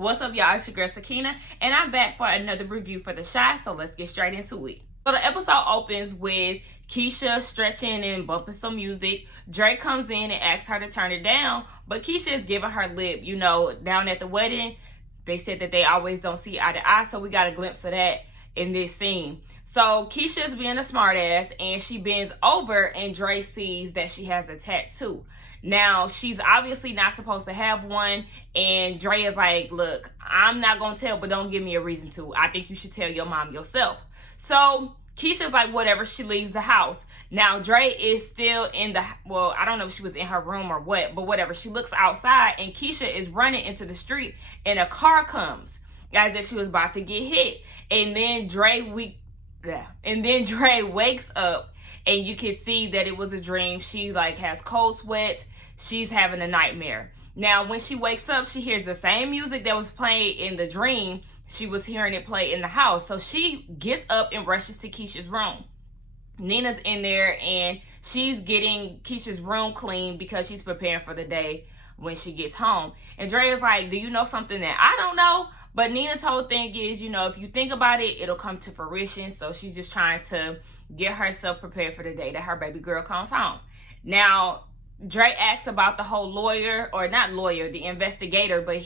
What's up, y'all? It's your girl Sakina, and I'm back for another review for The Shy, so let's get straight into it. So the episode opens with Keisha stretching and bumping some music. Dre comes in and asks her to turn it down, but Keisha is giving her lip. You know, down at the wedding, they said that they always don't see eye to eye, so we got a glimpse of that in this scene. So Keisha is being a smartass, and she bends over, and Dre sees that she has a tattoo. Now, she's obviously not supposed to have one, and Dre is like, look, I'm not going to tell, but don't give me a reason to. I think you should tell your mom yourself. So Keisha's like, whatever, she leaves the house. Now, Dre is still in the, well, I don't know if she was in her room or what, but whatever. She looks outside, and Keisha is running into the street, and a car comes as if she was about to get hit. And then Dre wakes up, and you can see that it was a dream. She like has cold sweats. She's having a nightmare. Now, when she wakes up, she hears the same music that was playing in the dream. She was hearing it play in the house. So she gets up and rushes to Keisha's room. Nina's in there, and she's getting Keisha's room clean because she's preparing for the day when she gets home. And Dre is like, do you know something that I don't know? But Nina's whole thing is, you know, if you think about it, it'll come to fruition. So she's just trying to get herself prepared for the day that her baby girl comes home. Now, Dre asks about the whole lawyer, or not lawyer, the investigator, but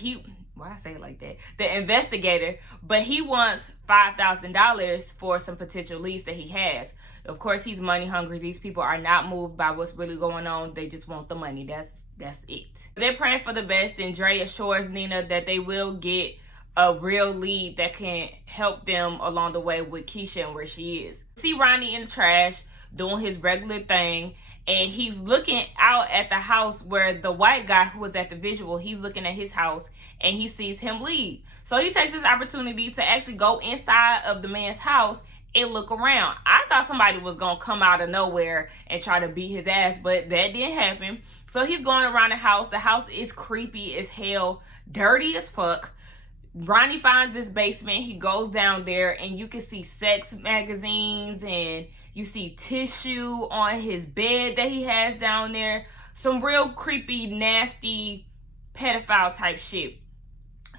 why I say it like that? The investigator, but he wants $5,000 for some potential leads that he has. Of course, he's money hungry. These people are not moved by what's really going on. They just want the money. That's it. They're praying for the best, and Dre assures Nina that they will get a real lead that can help them along the way with Keisha and where she is. See Ronnie in the trash doing his regular thing, and he's looking out at the house where the white guy who was at the visual, he's looking at his house, and he sees him leave. So he takes this opportunity to actually go inside of the man's house and look around. I thought somebody was gonna come out of nowhere and try to beat his ass, but that didn't happen. So he's going around the house. The house is creepy as hell, dirty as fuck. Ronnie finds this basement. He goes down there, and you can see sex magazines, and you see tissue on his bed that he has down there. Some real creepy, nasty, pedophile type shit.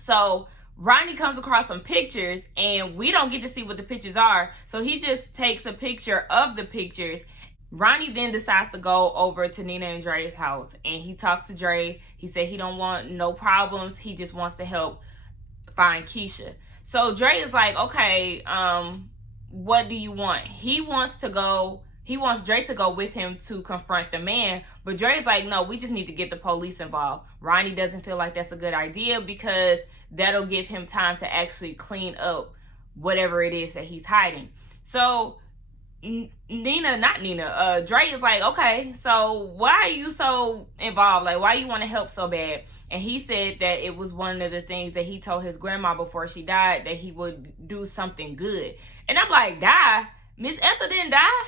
So Ronnie comes across some pictures, and we don't get to see what the pictures are. So he just takes a picture of the pictures. Ronnie then decides to go over to Nina and Dre's house, and he talks to Dre. He said he don't want no problems. He just wants to help find Keisha. So Dre is like, okay, what do you want? He wants Dre to go with him to confront the man, but Dre's like, no, we just need to get the police involved. Ronnie doesn't feel like that's a good idea because that'll give him time to actually clean up whatever it is that he's hiding. So Dre is like, okay, so why are you so involved? Like, why you want to help so bad? And he said that it was one of the things that he told his grandma before she died, that he would do something good. And I'm like, die? Miss Ethel didn't die?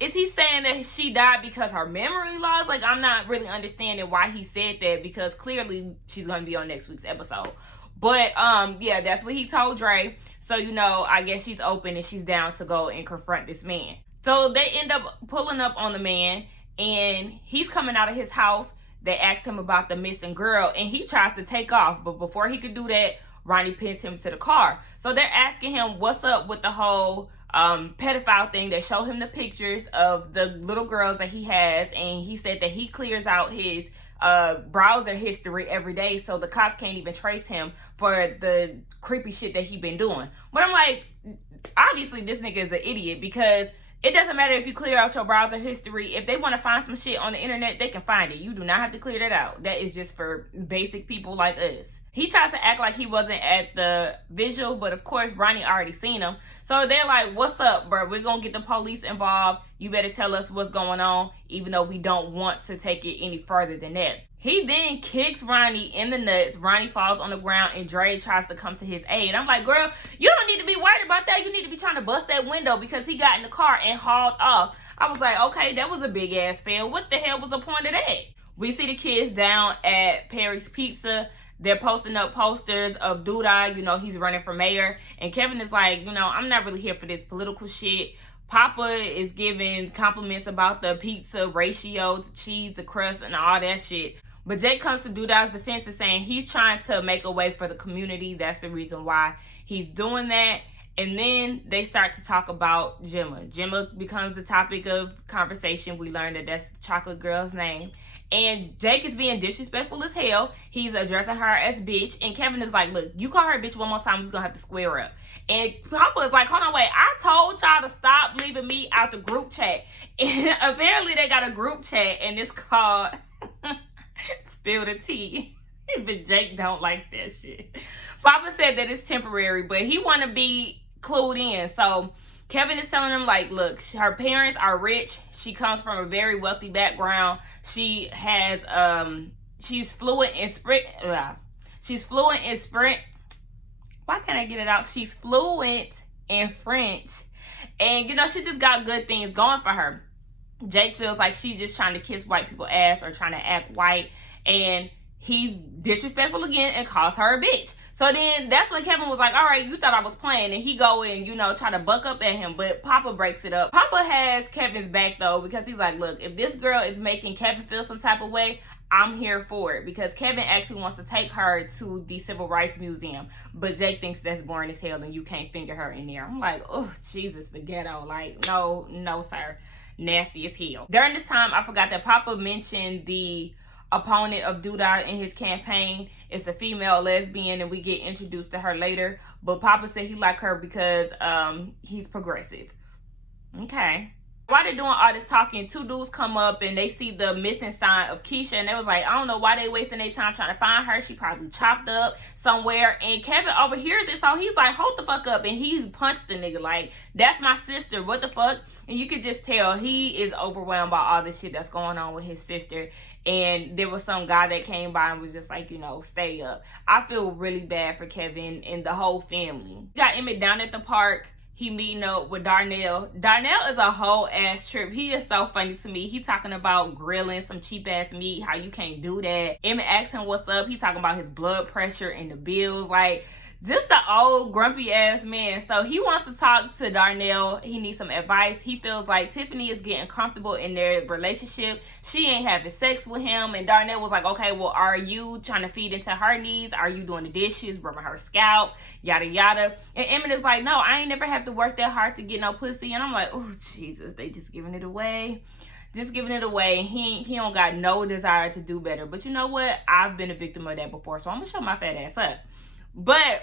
Is he saying that she died because her memory loss? Like, I'm not really understanding why he said that, because clearly she's going to be on next week's episode. But, yeah, that's what he told Dre. So, you know, I guess she's open and she's down to go and confront this man. So they end up pulling up on the man, and he's coming out of his house. They ask him about the missing girl, and he tries to take off. But before he could do that, Ronnie pins him to the car. So they're asking him what's up with the whole pedophile thing. They show him the pictures of the little girls that he has, and he said that he clears out his browser history every day, so the cops can't even trace him for the creepy shit that he been doing. But I'm like, obviously this nigga is an idiot, because it doesn't matter if you clear out your browser history. If they want to find some shit on the internet, they can find it. You do not have to clear that out. That is just for basic people like us. He tries to act like he wasn't at the visual, but of course, Ronnie already seen him. So they're like, what's up, bro? We're going to get the police involved. You better tell us what's going on, even though we don't want to take it any further than that. He then kicks Ronnie in the nuts. Ronnie falls on the ground, and Dre tries to come to his aid. I'm like, girl, you don't need to be worried about that. You need to be trying to bust that window, because he got in the car and hauled off. I was like, okay, that was a big ass fail. What the hell was the point of that? We see the kids down at Perry's Pizza. They're posting up posters of Duda. You know, he's running for mayor. And Kevin is like, you know, I'm not really here for this political shit. Papa is giving compliments about the pizza ratio, the cheese, the crust, and all that shit. But Jake comes to Duda's defense and saying he's trying to make a way for the community. That's the reason why he's doing that. And then they start to talk about Gemma. Gemma becomes the topic of conversation. We learn that that's the chocolate girl's name. And Jake is being disrespectful as hell. He's addressing her as bitch. And Kevin is like, look, you call her bitch one more time, we're going to have to square up. And Papa is like, hold on, wait. I told y'all to stop leaving me out the group chat. And apparently they got a group chat, and it's called Spill the Tea. But Jake don't like that shit. Papa said that it's temporary, but he want to be clued in. So Kevin is telling him, like, look, her parents are rich. She comes from a very wealthy background. She has she's fluent in sprint. She's fluent in sprint. Why can't I get it out? She's fluent in French. And, you know, she just got good things going for her. Jake feels like she's just trying to kiss white people's ass or trying to act white. And he's disrespectful again and calls her a bitch. So then that's when Kevin was like, all right, you thought I was playing. And he go and, you know, try to buck up at him. But Papa breaks it up. Papa has Kevin's back, though, because he's like, look, if this girl is making Kevin feel some type of way, I'm here for it. Because Kevin actually wants to take her to the Civil Rights Museum. But Jake thinks that's boring as hell and you can't finger her in there. I'm like, oh, Jesus, the ghetto. Like, no, sir. Nasty as hell. During this time, I forgot that Papa mentioned the opponent of Duda in his campaign. It's a female lesbian, and we get introduced to her later. But Papa said he liked her because he's progressive. Okay. While they're doing all this talking, two dudes come up and they see the missing sign of Keisha, and they was like, I don't know why they wasting their time trying to find her. She probably chopped up somewhere. And Kevin overhears it, so he's like, hold the fuck up, and he punched the nigga like, that's my sister, what the fuck? And you could just tell he is overwhelmed by all this shit that's going on with his sister. And there was some guy that came by and was just like, you know, stay up. I feel really bad for Kevin and the whole family. We got Emmett down at the park. He meeting up with Darnell. Darnell is a whole ass trip. He is so funny to me. He talking about grilling some cheap ass meat, how you can't do that. Emmett asks him what's up. He talking about his blood pressure and the bills. Like, just the old grumpy ass man. So he wants to talk to Darnell. He needs some advice. He feels like Tiffany is getting comfortable in their relationship. She ain't having sex with him. And Darnell was like, okay, well, are you trying to feed into her needs? Are you doing the dishes, rubbing her scalp, yada yada? And Emmett is like, no, I ain't never have to work that hard to get no pussy. And I'm like, oh Jesus, they just giving it away. Just giving it away. He don't got no desire to do better. But you know what? I've been a victim of that before, so I'm gonna show my fat ass up. But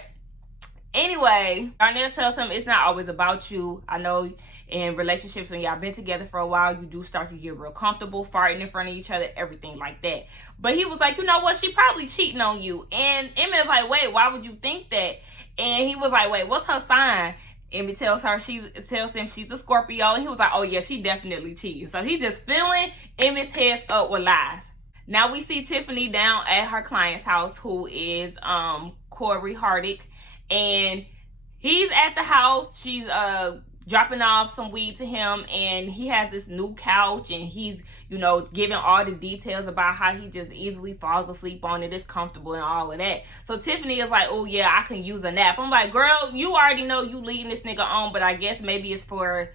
anyway, Darnell tells him it's not always about you. I know in relationships when y'all been together for a while, you do start to get real comfortable, farting in front of each other, everything like that. But he was like, you know what? She probably cheating on you. And Emmett was like, wait, why would you think that? And he was like, wait, what's her sign? Emmett tells him she's a Scorpio. And he was like, oh yeah, she definitely cheating. So he just filling Emmett's head up with lies. Now we see Tiffany down at her client's house, who is Corey Hardick, and he's at the house. She's dropping off some weed to him, and he has this new couch, and he's, you know, giving all the details about how he just easily falls asleep on it, it's comfortable and all of that. So Tiffany is like, oh yeah, I can use a nap. I'm like, girl, you already know you leading this nigga on, but I guess maybe it's for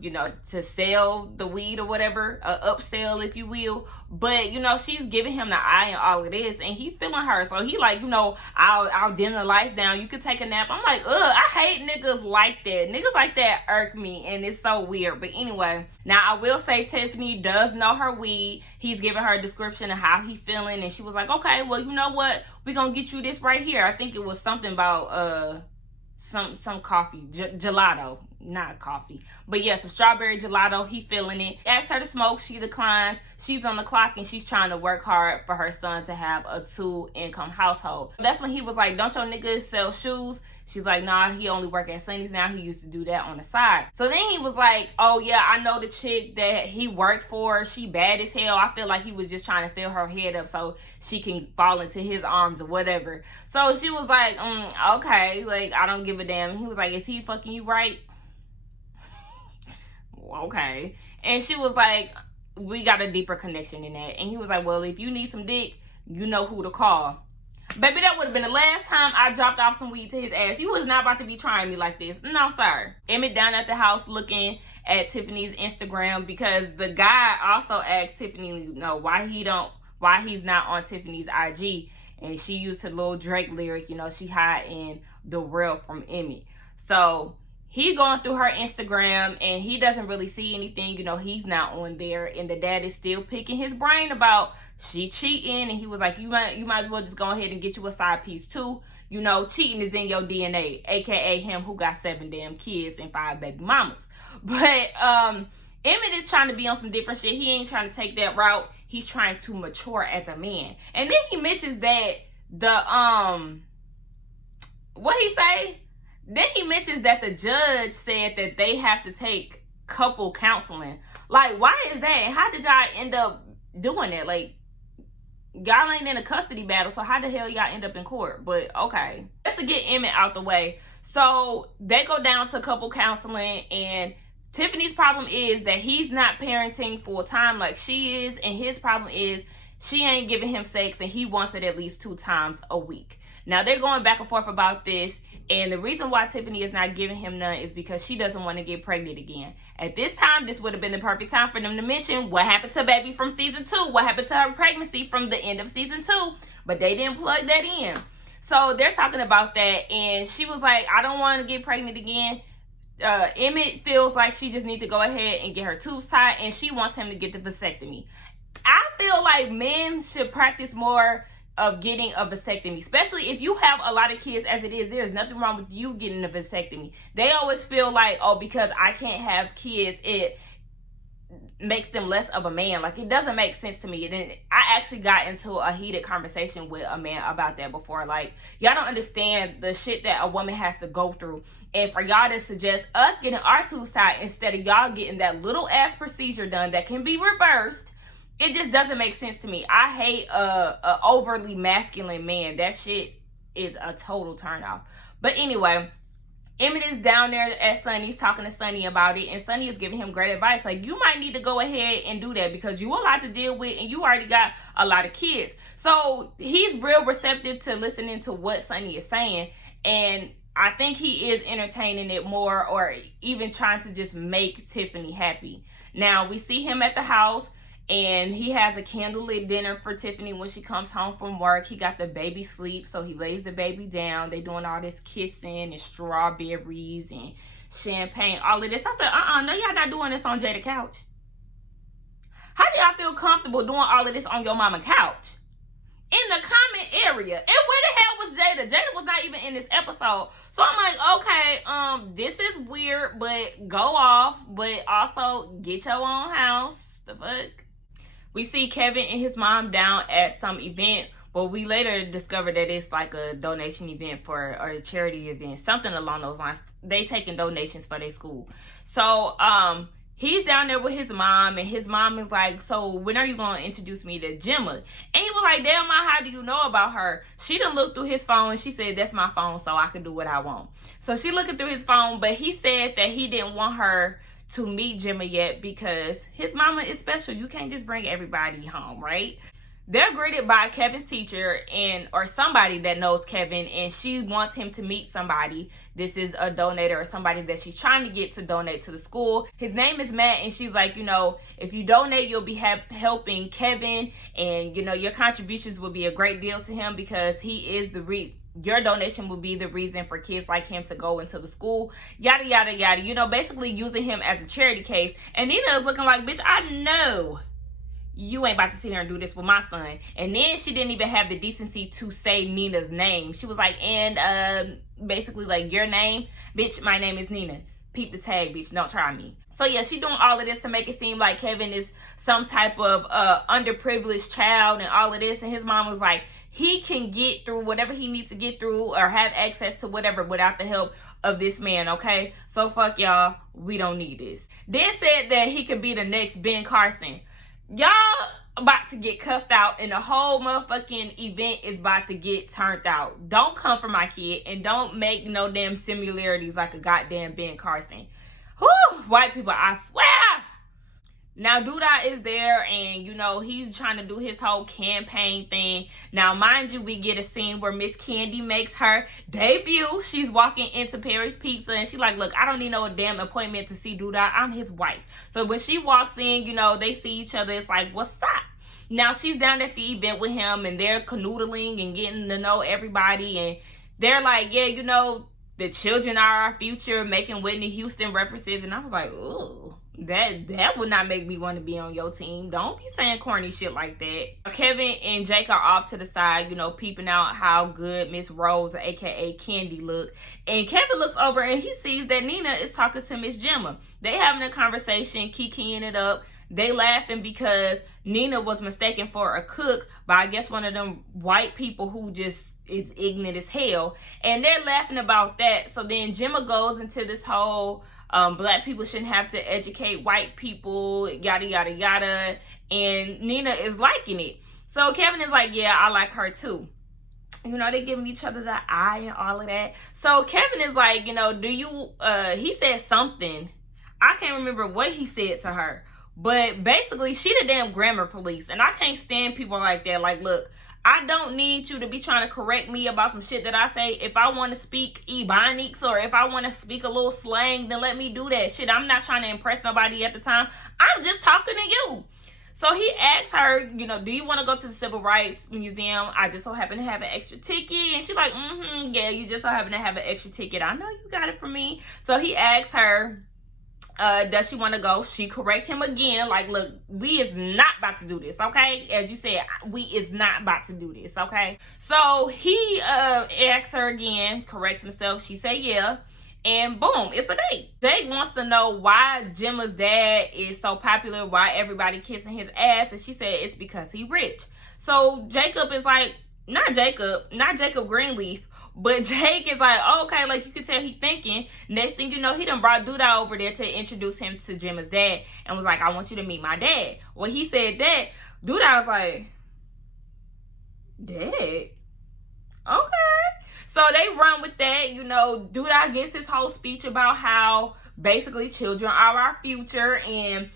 you know, to sell the weed or whatever, upsell, if you will. But, you know, she's giving him the eye and all of this, and he feeling her. So he like, you know, I'll dim the lights down. You could take a nap. I'm like, I hate niggas like that. Niggas like that irk me, and it's so weird. But anyway, now I will say Tiffany does know her weed. He's giving her a description of how he feeling, and she was like, okay, well, you know what? We're gonna get you this right here. I think it was something about some coffee, gelato, not coffee, but yeah, some strawberry gelato. He feeling it. Asks her to smoke, she declines. She's on the clock and she's trying to work hard for her son to have a 2-income household. That's when he was like, don't your niggas sell shoes? She's like, nah, he only work at Sunny's now. He used to do that on the side. So then he was like, oh yeah, I know the chick that he worked for. She bad as hell. I feel like he was just trying to fill her head up so she can fall into his arms or whatever. So she was like, okay, like, I don't give a damn. And he was like, is he fucking you right? Okay. And she was like, we got a deeper connection in that. And he was like, well, if you need some dick, you know who to call. Baby, that would have been the last time I dropped off some weed to his ass. You was not about to be trying me like this. No, sir. Emmett down at the house looking at Tiffany's Instagram because the guy also asked Tiffany, you know, why he don't why he's not on Tiffany's IG. And she used her little Drake lyric, you know, she hiding the world from Emmett. So he going through her Instagram and he doesn't really see anything. You know, he's not on there. And the dad is still picking his brain about she cheating. And he was like, you might as well just go ahead and get you a side piece too. You know, cheating is in your DNA, aka him who got 7 damn kids and 5 baby mamas. But Emmett is trying to be on some different shit. He ain't trying to take that route. He's trying to mature as a man. And then he mentions that what he say? Then he mentions that the judge said that they have to take couple counseling. Like, why is that? How did y'all end up doing it? Like, y'all ain't in a custody battle, so how the hell y'all end up in court? But okay, just to get Emmett out the way. So they go down to couple counseling, and Tiffany's problem is that he's not parenting full time like she is, and his problem is she ain't giving him sex and he wants it at least 2 times a week. Now they're going back and forth about this, and the reason why Tiffany is not giving him none is because she doesn't want to get pregnant again. At this time, this would have been the perfect time for them to mention what happened to baby from season 2, what happened to her pregnancy from the end of season 2, but they didn't plug that in. So they're talking about that, and she was like, I don't want to get pregnant again. Emmett feels like she just needs to go ahead and get her tubes tied, and she wants him to get the vasectomy. I feel like men should practice more of getting a vasectomy, especially if you have a lot of kids as it is. There's nothing wrong with you getting a vasectomy. They always feel like, oh, because I can't have kids, it makes them less of a man. Like, it doesn't make sense to me. And then I actually got into a heated conversation with a man about that before. Like, y'all don't understand the shit that a woman has to go through. And for y'all to suggest us getting our tubes tied instead of y'all getting that little ass procedure done that can be reversed, it just doesn't make sense to me. I hate a overly masculine man. That shit is a total turnoff. But anyway, Emmett is down there at Sonny's talking to Sonny about it, and Sonny is giving him great advice. Like, you might need to go ahead and do that because you a lot to deal with and you already got a lot of kids. So he's real receptive to listening to what Sonny is saying, and I think he is entertaining it more, or even trying to just make Tiffany happy. Now we see him at the house, and he has a candlelit dinner for Tiffany when she comes home from work. He got the baby sleep, so he lays the baby down. They doing all this kissing and strawberries and champagne, all of this. I said, no, y'all not doing this on Jada couch. How do y'all feel comfortable doing all of this on your mama couch? In the comment area. And where the hell was Jada? Jada was not even in this episode. So I'm like, okay, this is weird, but go off. But also, get your own house. The fuck? We see Kevin and his mom down at some event, but we later discovered that it's like a donation event or a charity event, something along those lines. They taking donations for their school. So he's down there with his mom, and his mom is like, so when are you going to introduce me to Gemma? And he was like, damn, Ma, how do you know about her? She done looked through his phone, and she said, that's my phone, so I can do what I want. So she looking through his phone, but he said that he didn't want her to meet Gemma yet because his mama is special. You can't just bring everybody home, right? They're greeted by Kevin's teacher or somebody that knows Kevin, and she wants him to meet somebody. This is a donator or somebody that she's trying to get to donate to the school. His name is Matt, and she's like, you know, if you donate, you'll be helping Kevin, and you know, your contributions will be a great deal to him because he is your donation will be the reason for kids like him to go into the school, yada, yada, yada. You know, basically using him as a charity case. And Nina is looking like, bitch, I know you ain't about to sit here and do this with my son. And then she didn't even have the decency to say Nina's name. She was like, and basically like, your name? Bitch, my name is Nina. Peep the tag, bitch. Don't try me. So yeah, she doing all of this to make it seem like Kevin is some type of underprivileged child and all of this. And his mom was like, he can get through whatever he needs to get through or have access to whatever without the help of this man, okay? So fuck y'all, we don't need this. Then said that he could be the next Ben Carson. Y'all about to get cussed out, and the whole motherfucking event is about to get turned out. Don't come for my kid, and don't make no damn similarities like a goddamn Ben Carson. Whew, white people, I swear. Now, Duda is there, and, you know, he's trying to do his whole campaign thing. Now, mind you, we get a scene where Miss Candy makes her debut. She's walking into Perry's Pizza, and she's like, look, I don't need no damn appointment to see Duda. I'm his wife. So when she walks in, you know, they see each other. It's like, what's up? Now she's down at the event with him, and they're canoodling and getting to know everybody, and they're like, yeah, you know, the children are our future, making Whitney Houston references. And I was like, ooh, that would not make me want to be on your team. Don't be saying corny shit like that. Kevin and Jake are off to the side, you know, peeping out how good Miss Rose, aka Candy, look. And Kevin looks over and he sees that Nina is talking to Miss Gemma. They having a conversation, kikiing it up. They laughing because Nina was mistaken for a cook by, I guess, one of them white people who just is ignorant as hell. And they're laughing about that. So then Gemma goes into this whole black people shouldn't have to educate white people, yada yada yada, and Nina is liking it. So Kevin is like, yeah, I like her too. You know, they giving each other the eye and all of that. So Kevin is like, you know, do you he said something, I can't remember what he said to her, but basically she the damn grammar police, and I can't stand people like that. Like, look, I don't need you to be trying to correct me about some shit that I say. If I want to speak Ebonics or if I want to speak a little slang, then let me do that shit. I'm not trying to impress nobody at the time. I'm just talking to you. So he asks her, you know, do you want to go to the Civil Rights Museum? I just so happen to have an extra ticket. And she's like, yeah, you just so happen to have an extra ticket. I know you got it for me. So he asks her, does she want to go? She correct him again, like, look, we is not about to do this, okay? As you said, we is not about to do this, okay? So he asks her again, corrects himself. She say yeah, and boom, it's a date. Jake wants to know why Gemma's dad is so popular, why everybody kissing his ass, and she said it's because he rich. So Jacob is like, not Jacob Greenleaf, but Jake is like, oh, okay, like you can tell he thinking. Next thing you know, he done brought Duda over there to introduce him to Gemma's dad and was like, I want you to meet my dad. When he said that, Duda was like, Dad? Okay. So they run with that, you know. Duda gives his whole speech about how basically children are our future, and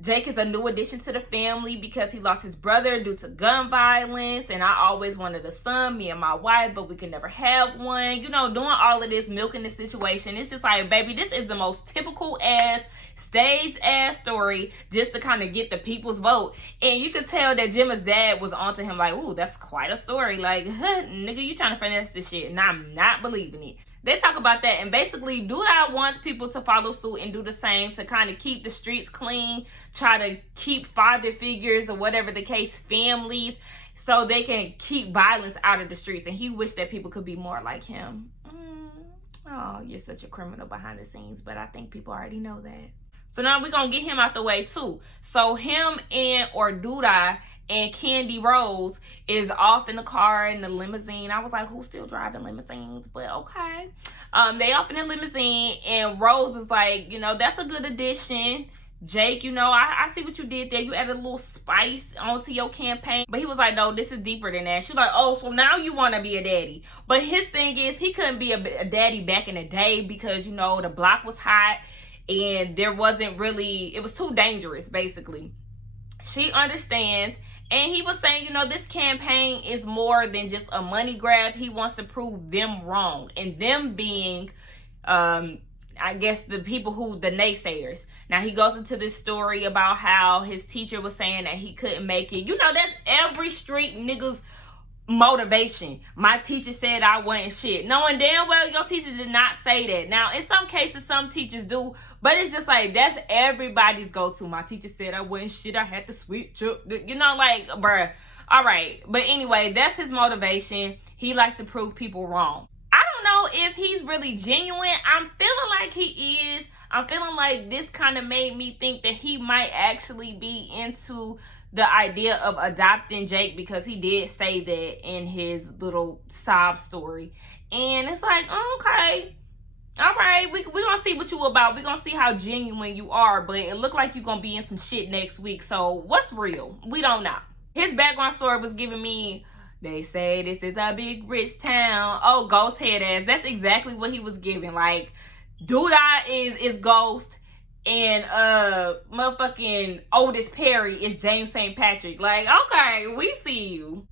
Jake is a new addition to the family because he lost his brother due to gun violence, and I always wanted a son, me and my wife, but we could never have one. You know, doing all of this, milking the situation. It's just like, baby, this is the most typical ass, staged ass story just to kind of get the people's vote. And you could tell that Gemma's dad was onto him like, ooh, that's quite a story. Like, nigga, you trying to finesse this shit, and I'm not believing it. They talk about that, and basically Duda wants people to follow suit and do the same to kind of keep the streets clean, try to keep father figures or whatever the case, families, so they can keep violence out of the streets. And he wished that people could be more like him. Oh, you're such a criminal behind the scenes, but I think people already know that. So now we're going to get him out the way too. So him or Duda and Candy Rose is off in the car in the limousine. I was like, who's still driving limousines? But okay. They off in the limousine, and Rose is like, you know, that's a good addition. Jake, you know, I see what you did there. You added a little spice onto your campaign. But he was like, no, this is deeper than that. She's like, oh, so now you want to be a daddy. But his thing is, he couldn't be a daddy back in the day because, you know, the block was hot and there wasn't really, it was too dangerous, basically. She understands. And he was saying, you know, this campaign is more than just a money grab. He wants to prove them wrong. And them being, I guess, the people who, the naysayers. Now, he goes into this story about how his teacher was saying that he couldn't make it. You know, that's every street nigga's motivation. My teacher said I wasn't shit. Knowing damn well your teacher did not say that. Now, in some cases, some teachers do. But it's just like, that's everybody's go-to. My teacher said I wasn't shit. I had to switch up. You know, like, bruh. All right. But anyway, that's his motivation. He likes to prove people wrong. I don't know if he's really genuine. I'm feeling like he is. I'm feeling like this kind of made me think that he might actually be into the idea of adopting Jake, because he did say that in his little sob story. And it's like, okay. All right, we're going to see what you about. We're going to see how genuine you are. But it looked like you're going to be in some shit next week. So what's real? We don't know. His background story was giving me, they say this is a big rich town. Oh, ghost head ass. That's exactly what he was giving. Like, Duda is Ghost. And motherfucking Otis Perry is James St. Patrick. Like, okay, we see you.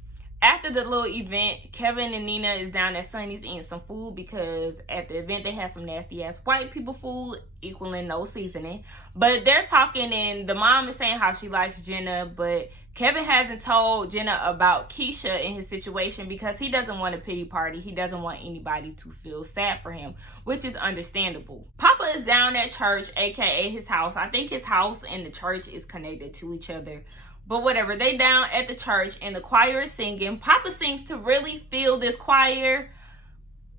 After the little event, Kevin and Nina is down at Sunny's eating some food because at the event they had some nasty ass white people food equaling no seasoning. But they're talking and the mom is saying how she likes Jenna, but Kevin hasn't told Jenna about Keisha and his situation because he doesn't want a pity party. He doesn't want anybody to feel sad for him, which is understandable. Papa is down at church, aka his house. I think his house and the church is connected to each other. But whatever, they down at the church and the choir is singing. Papa seems to really feel this choir.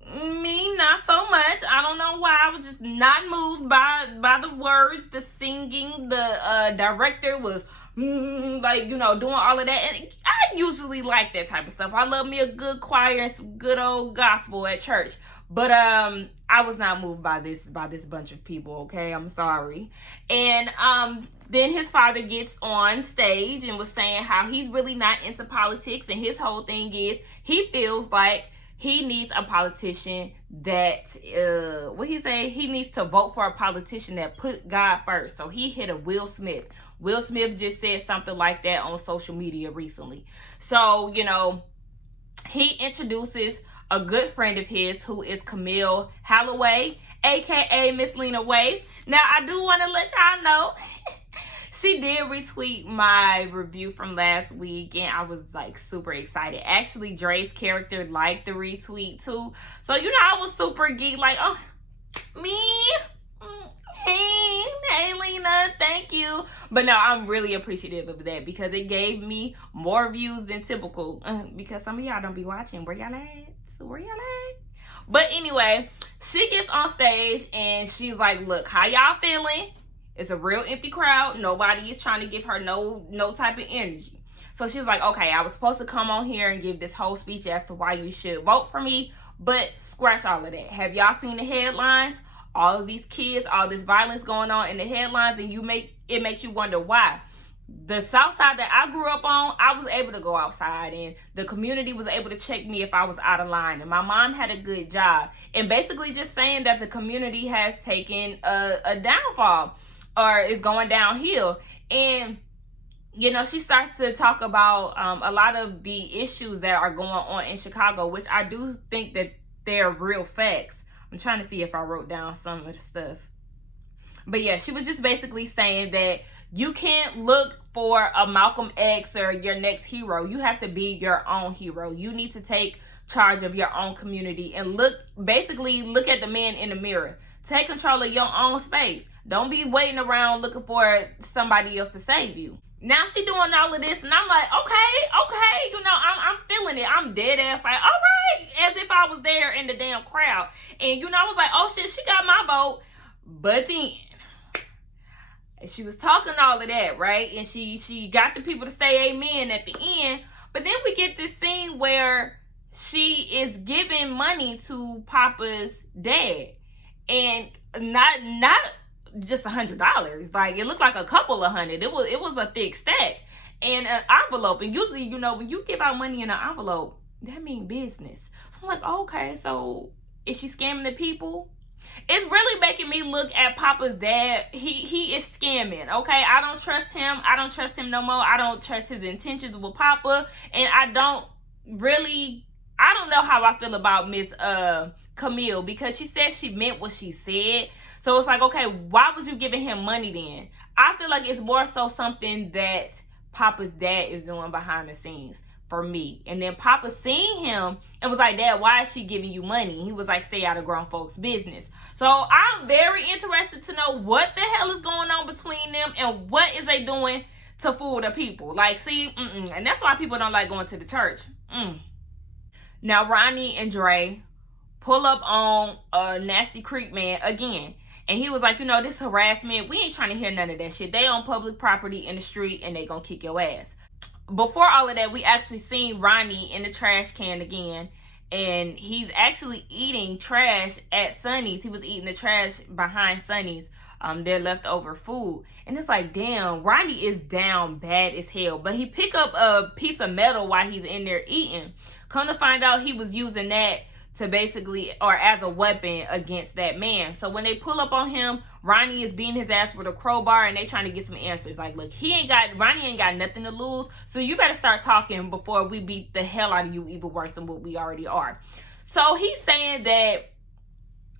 Me, not so much. I don't know why. I was just not moved by the words, the singing. The director was like, you know, doing all of that. And I usually like that type of stuff. I love me a good choir and some good old gospel at church. But I was not moved by this bunch of people, okay? I'm sorry. And then his father gets on stage and was saying how he's really not into politics, and his whole thing is he feels like he needs a politician that what he say? He needs to vote for a politician that put God first. So he hit a Will Smith. Will Smith just said something like that on social media recently. So, you know, he introduces a good friend of his who is Camille Holloway, aka Miss Lena Waithe. Now, I do want to let y'all know she did retweet my review from last week, and I was like super excited. Actually, Dre's character liked the retweet too. So, you know, I was super geeked, like, oh, me? Hey, Lena, thank you. But no, I'm really appreciative of that because it gave me more views than typical. Because some of y'all don't be watching. Where y'all at? But anyway, she gets on stage and she's like, look, how y'all feeling? It's a real empty crowd. Nobody is trying to give her no type of energy. So she's like, okay, I was supposed to come on here and give this whole speech as to why you should vote for me, but scratch all of that. Have y'all seen the headlines? All of these kids, all this violence going on in the headlines, and it makes you wonder why. The south side that I grew up on, I was able to go outside and the community was able to check me if I was out of line, and my mom had a good job. And basically just saying that the community has taken a downfall or is going downhill. And you know, she starts to talk about a lot of the issues that are going on in Chicago, which I do think that they're real facts. I'm trying to see if I wrote down some of the stuff. But yeah, she was just basically saying that you can't look for a Malcolm X or your next hero. You have to be your own hero. You need to take charge of your own community and basically look at the man in the mirror. Take control of your own space. Don't be waiting around looking for somebody else to save you. Now she doing all of this and I'm like, okay, you know, I'm feeling it. I'm dead ass like, all right, as if I was there in the damn crowd. And you know, I was like, oh shit, she got my vote. But then she was talking all of that, right? And she got the people to say amen at the end. But then we get this scene where she is giving money to Papa's dad. And not just $100. Like, it looked like a couple of hundred. It was a thick stack. And an envelope. And usually, you know, when you give out money in an envelope, that means business. So I'm like, okay, so is she scamming the people? It's really making me look at Papa's dad. He is scamming, okay? I don't trust him. I don't trust him no more. I don't trust his intentions with Papa. And I don't know how I feel about Miss Camille, because she said she meant what she said. So it's like, okay, why was you giving him money then? I feel like it's more so something that Papa's dad is doing behind the scenes for me. And then Papa seen him and was like, Dad, why is she giving you money? He was like, stay out of grown folks' business. So I'm very interested to know what the hell is going on between them and what is they doing to fool the people. Like, see, and that's why people don't like going to the church. Now, Ronnie and Dre pull up on a Nasty Creek man again. And he was like, you know, this harassment, we ain't trying to hear none of that shit. They on public property in the street and they gonna kick your ass. Before all of that, we actually seen Ronnie in the trash can again. And he's actually eating trash at Sunny's. He was eating the trash behind Sunny's, their leftover food. And it's like, damn, Ronnie is down bad as hell. But he pick up a piece of metal while he's in there eating. Come to find out he was using that to basically, or as a weapon against that man. So when they pull up on him, Ronnie is beating his ass with a crowbar, and they trying to get some answers. Like, look, Ronnie ain't got nothing to lose, so you better start talking before we beat the hell out of you even worse than what we already are. So he's saying that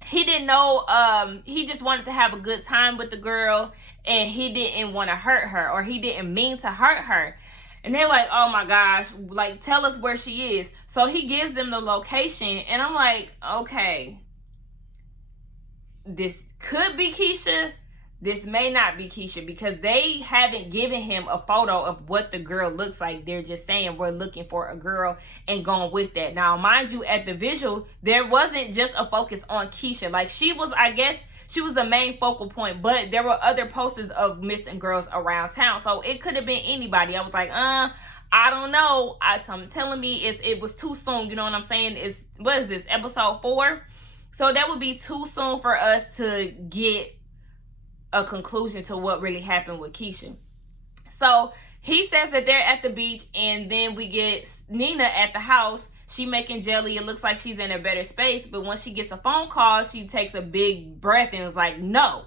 he didn't know, he just wanted to have a good time with the girl, and he didn't want to hurt her, or he didn't mean to hurt her. And they're like, oh my gosh, like, tell us where she is. So he gives them the location, and I'm like, okay, this could be Keisha. This may not be Keisha, because they haven't given him a photo of what the girl looks like. They're just saying we're looking for a girl and going with that. Now, mind you, at the visual, there wasn't just a focus on Keisha. Like, she was, I guess, she was the main focal point, but there were other posters of missing girls around town. So it could have been anybody. I was like, I don't know. Something telling me it was too soon. You know what I'm saying? What is this, episode 4? So that would be too soon for us to get a conclusion to what really happened with Keisha. So he says that they're at the beach, and then we get Nina at the house. She making jelly. It looks like she's in a better space, but when she gets a phone call, she takes a big breath and is like, no.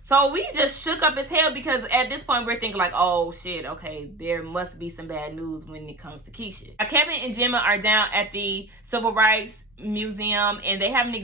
So we just shook up as hell, because at this point we're thinking like, oh shit, okay, there must be some bad news when it comes to Keisha. Now, Kevin and Gemma are down at the Civil Rights Museum, and they have an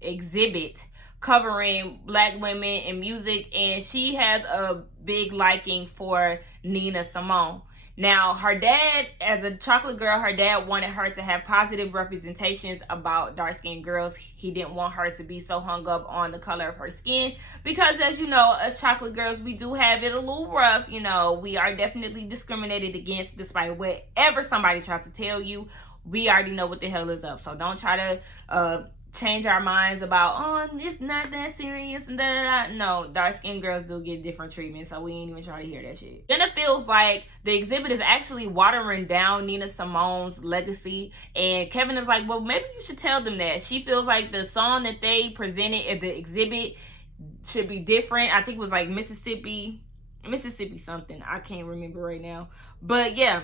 exhibit covering Black women in music, and she has a big liking for Nina Simone. Now, her dad, as a chocolate girl, her dad wanted her to have positive representations about dark-skinned girls. He didn't want her to be so hung up on the color of her skin, because, as you know, as chocolate girls, we do have it a little rough. You know, we are definitely discriminated against, despite whatever somebody tries to tell you. We already know what the hell is up. So don't try to change our minds about, oh, it's not that serious and da-da-da. No, dark-skinned girls do get different treatment, so we ain't even trying to hear that shit. Jenna feels like the exhibit is actually watering down Nina Simone's legacy, and Kevin is like, well, maybe you should tell them that. She feels like the song that they presented at the exhibit should be different. I think it was like Mississippi something. I can't remember right now. But yeah.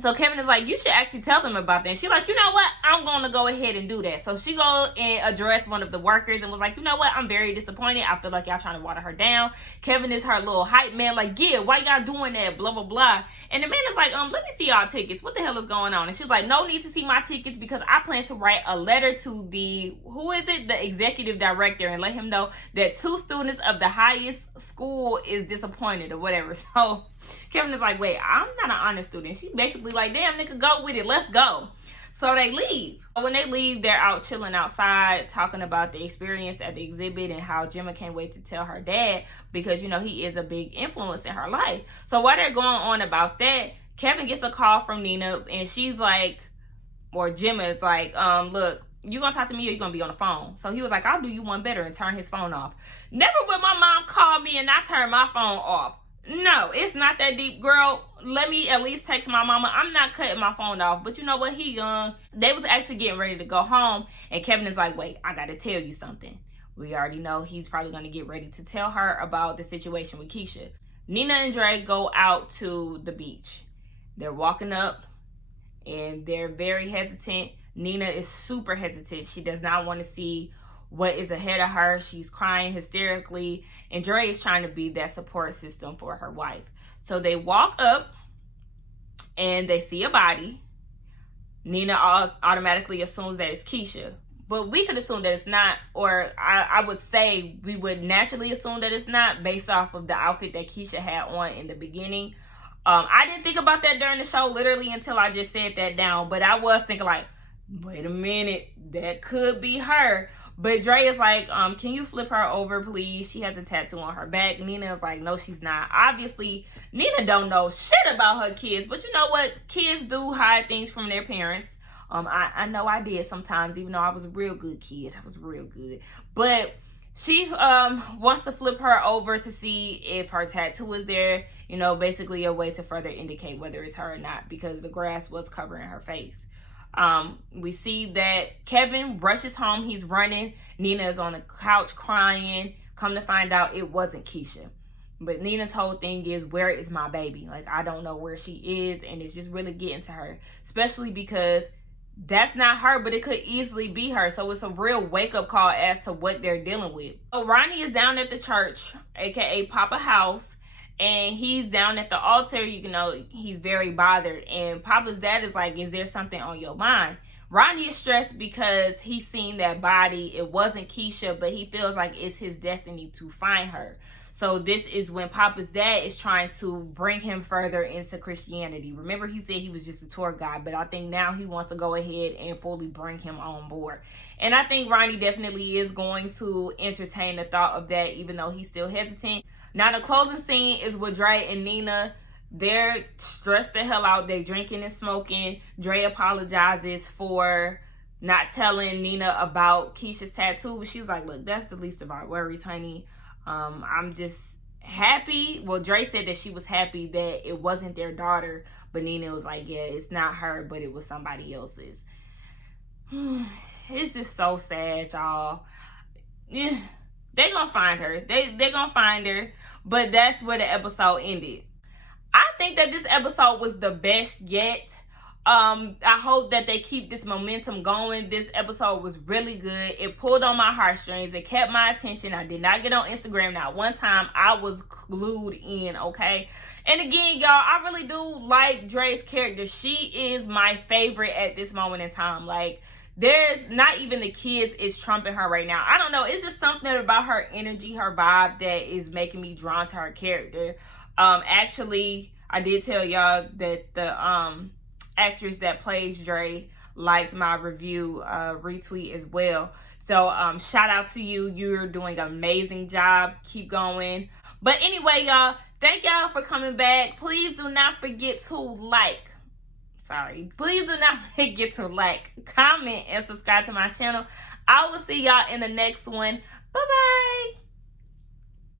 So Kevin is like, you should actually tell them about that. And she's like, you know what? I'm going to go ahead and do that. So she go and address one of the workers and was like, you know what? I'm very disappointed. I feel like y'all trying to water her down. Kevin is her little hype man. Like, yeah, why y'all doing that? Blah, blah, blah. And the man is like, let me see y'all tickets. What the hell is going on? And she's like, no need to see my tickets, because I plan to write a letter to the executive director, and let him know that 2 students of the highest school is disappointed or whatever. So Kevin is like, wait, I'm not an honor student. She's basically like, damn, nigga, go with it. Let's go. So they leave. When they leave, they're out chilling outside, talking about the experience at the exhibit and how Gemma can't wait to tell her dad, because, you know, he is a big influence in her life. So while they're going on about that, Kevin gets a call from Nina, and she's like, or Gemma is like, look, you gonna talk to me or you gonna be on the phone? So he was like, I'll do you one better, and turn his phone off. Never would my mom call me and I turn my phone off. No, it's not that deep, girl. Let me at least text my mama. I'm not cutting my phone off. But you know what? He young. They was actually getting ready to go home, and Kevin is like, wait, I gotta tell you something. We already know he's probably gonna get ready to tell her about the situation with Keisha. Nina and Dre go out to the beach. They're walking up, and they're very hesitant. Nina is super hesitant. She does not want to see what is ahead of her. She's crying hysterically, and Dre is trying to be that support system for her wife. So they walk up, and they see a body. Nina automatically assumes that it's Keisha, but we could assume that it's not, or I would say we would naturally assume that it's not, based off of the outfit that Keisha had on in the beginning. I didn't think about that during the show, literally, until I just said that down, but I was thinking like, wait a minute, that could be her. But Dre is like, can you flip her over, please? She has a tattoo on her back. Nina is like, no, she's not. Obviously, Nina don't know shit about her kids. But you know what? Kids do hide things from their parents. I know I did sometimes, even though I was a real good kid. I was real good. But she wants to flip her over to see if her tattoo is there. You know, basically a way to further indicate whether it's her or not, because the grass was covering her face. We see that Kevin rushes home. He's running. Nina is on the couch crying. Come to find out, it wasn't Keisha. But Nina's whole thing is, where is my baby? Like, I don't know where she is, and it's just really getting to her, especially because that's not her, but it could easily be her. So it's a real wake-up call as to what they're dealing with. So Ronnie is down at the church, aka Papa House, and he's down at the altar. You know, he's very bothered, and Papa's dad is like, is there something on your mind? Ronnie is stressed because he's seen that body. It wasn't Keisha, but he feels like it's his destiny to find her. So this is when Papa's dad is trying to bring him further into Christianity. Remember, he said he was just a tour guide, but I think now he wants to go ahead and fully bring him on board. And I think Ronnie definitely is going to entertain the thought of that, even though he's still hesitant. Now, the closing scene is with Dre and Lena. They're stressed the hell out. They're drinking and smoking. Dre apologizes for not telling Lena about Keisha's tattoo. But she's like, look, that's the least of our worries, honey. I'm just happy. Well, Dre said that she was happy that it wasn't their daughter. But Lena was like, yeah, it's not her, but it was somebody else's. It's just so sad, y'all. Yeah, they're gonna find her. They're gonna find her. But that's where the episode ended. I think that this episode was the best yet. I hope that they keep this momentum going. This episode was really good. It pulled on my heartstrings. It kept my attention. I did not get on Instagram not one time. I was glued in, okay? And again, y'all, I really do like Dre's character. She is my favorite at this moment in time. Like, there's not even the kids is trumping her right now. I don't know. It's just something about her energy, her vibe that is making me drawn to her character. Actually, I did tell y'all that the actress that plays Dre liked my review retweet as well. So shout out to you. You're doing an amazing job. Keep going. But anyway, y'all, thank y'all for coming back. Please do not forget to please do not forget to like, comment, and subscribe to my channel. I will see y'all in the next one. Bye-bye.